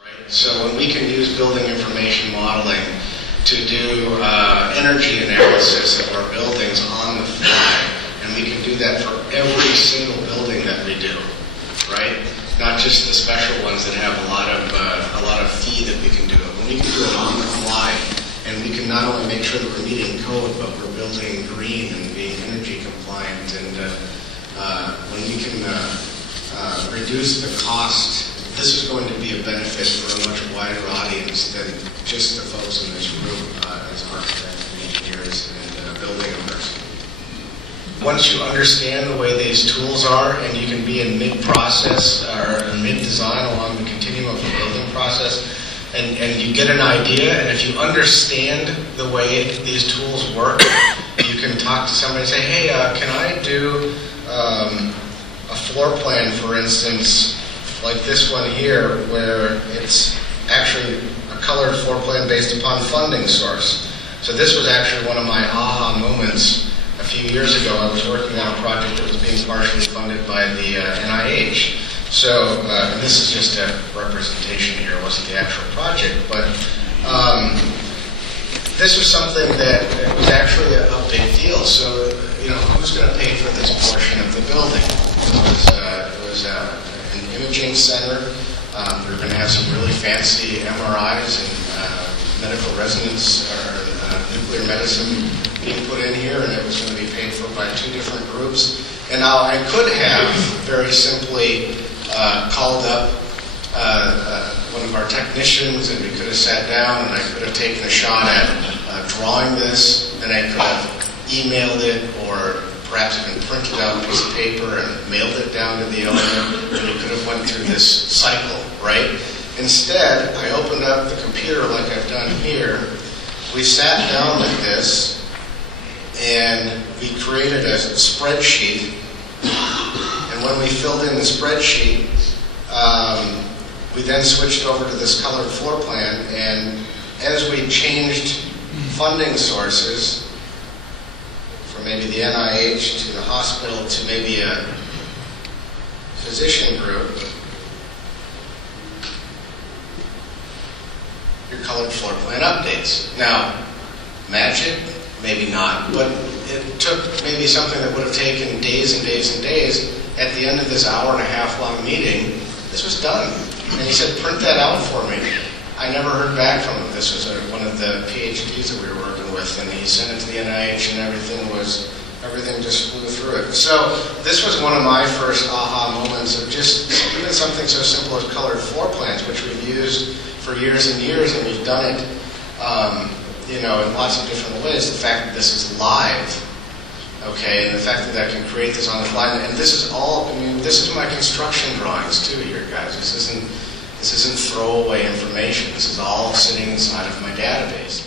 Right? So when we can use building information modeling to do energy analysis of our buildings on the fly, and we can do that for every single building that we do, right? Not just the special ones that have a lot of fee that we can do it. When we can do it on the fly, and we can not only make sure that we're meeting code, but we're building green and being energy compliant, and when we can reduce the cost, this is going to be a benefit for a much wider audience than just the folks in this room as architects and engineers and building owners. Once you understand the way these tools are, and you can be in mid-process or mid-design along the continuum of the building process, and you get an idea, and if you understand the way these tools work, you can talk to somebody and say, hey, can I do a floor plan, for instance, like this one here, where it's actually a colored floor plan based upon funding source. So this was actually one of my aha moments a few years ago. I was working on a project that was being partially funded by the NIH. So, and this is just a representation here, it wasn't the actual project, but this was something that was actually a big deal. So, you know, who's going to pay for this portion of the building? It was an imaging center. We were going to have some really fancy MRIs and medical resonance or nuclear medicine being put in here, and it was going to be paid for by two different groups. And now I could have very simply called up one of our technicians, and we could have sat down, and I could have taken a shot at drawing this, and I could have emailed it, or perhaps even printed out a piece of paper and mailed it down to the owner, and we could have went through this cycle, right? Instead, I opened up the computer like I've done here. We sat down like this, and we created a spreadsheet. And when we filled in the spreadsheet, we then switched over to this colored floor plan, and as we changed funding sources, from maybe the NIH to the hospital to maybe a physician group, your colored floor plan updates. Now, magic? Maybe not, but it took maybe something that would have taken days and days and days. At the end of this hour-and-a-half long meeting, this was done. And he said, print that out for me. I never heard back from him. This was one of the PhDs that we were working with, and he sent it to the NIH, and everything just flew through it. So this was one of my first aha moments of just even something so simple as colored floor plans, which we've used for years and years, and we've done it you know, in lots of different ways. The fact that this is live, okay, and the fact that I can create this on the fly, and this is all, I mean, this is my construction drawings too here, guys. This isn't throwaway information. This is all sitting inside of my database.